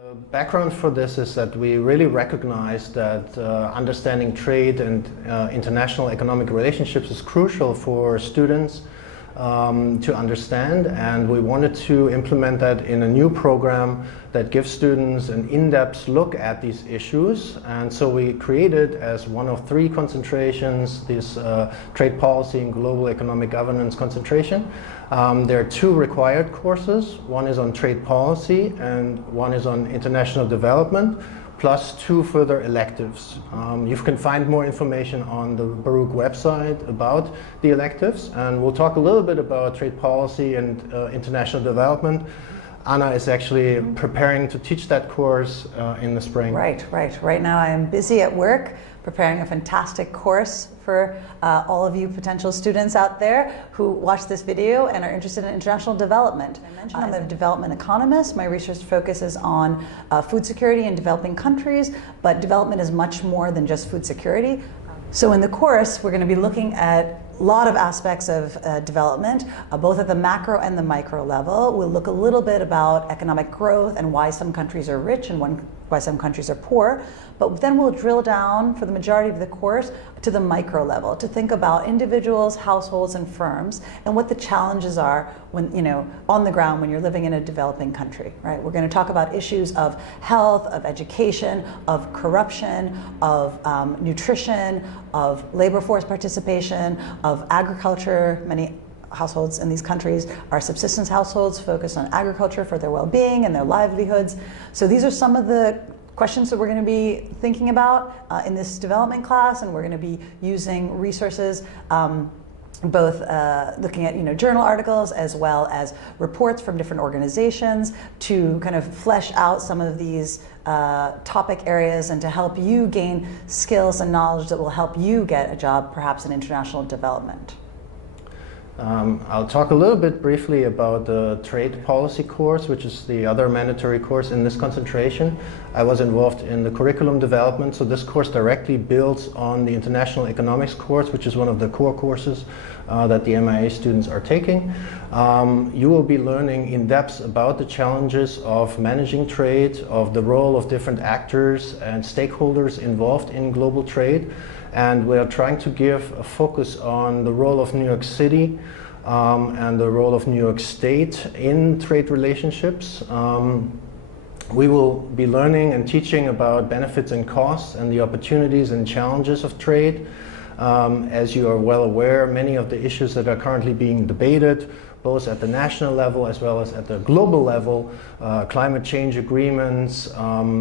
The background for this is that we really recognize that understanding trade and international economic relationships is crucial for students to understand, and we wanted to implement that in a new program that gives students an in-depth look at these issues. And so we created, as one of 3 concentrations, this trade policy and global economic governance concentration. There are 2 required courses. One is on trade policy and one is on international development, plus 2 further electives. You can find more information on the Baruch website about the electives, and we'll talk a little bit about trade policy and international development. Anna is actually preparing to teach that course in the spring. Right. Right now I am busy at work preparing a fantastic course for all of you potential students out there who watch this video and are interested in international development. I mentioned I'm a development economist. My research focuses on food security in developing countries, but development is much more than just food security. So in the course, we're going to be looking at a lot of aspects of development, both at the macro and the micro level. We'll look a little bit about economic growth and why some countries are rich and why some countries are poor. But then we'll drill down for the majority of the course to the micro level to think about individuals, households, and firms and what the challenges are when, on the ground when you're living in a developing country, right? We're going to talk about issues of health, of education, of corruption, of nutrition, of labor force participation, of agriculture. Many households in these countries are subsistence households focused on agriculture for their well-being and their livelihoods. So these are some of the questions that we're going to be thinking about in this development class, and we're going to be using resources both looking at journal articles as well as reports from different organizations to kind of flesh out some of these topic areas and to help you gain skills and knowledge that will help you get a job perhaps in international development. I'll talk a little bit briefly about the trade policy course, which is the other mandatory course in this concentration. I was involved in the curriculum development, so this course directly builds on the international economics course, which is one of the core courses that the MIA students are taking. You will be learning in depth about the challenges of managing trade, of the role of different actors and stakeholders involved in global trade. And we are trying to give a focus on the role of New York City and the role of New York State in trade relationships. We will be learning and teaching about benefits and costs and the opportunities and challenges of trade. As you are well aware, many of the issues that are currently being debated, both at the national level as well as at the global level, climate change agreements,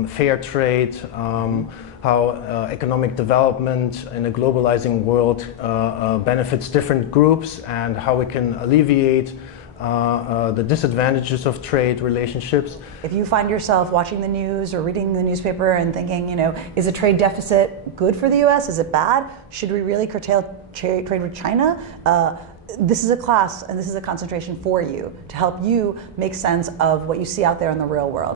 fair trade, how economic development in a globalizing world benefits different groups, and how we can alleviate the disadvantages of trade relationships. If you find yourself watching the news or reading the newspaper and thinking, is a trade deficit good for the US? Is it bad? Should we really curtail trade with China? This is a class and this is a concentration for you to help you make sense of what you see out there in the real world.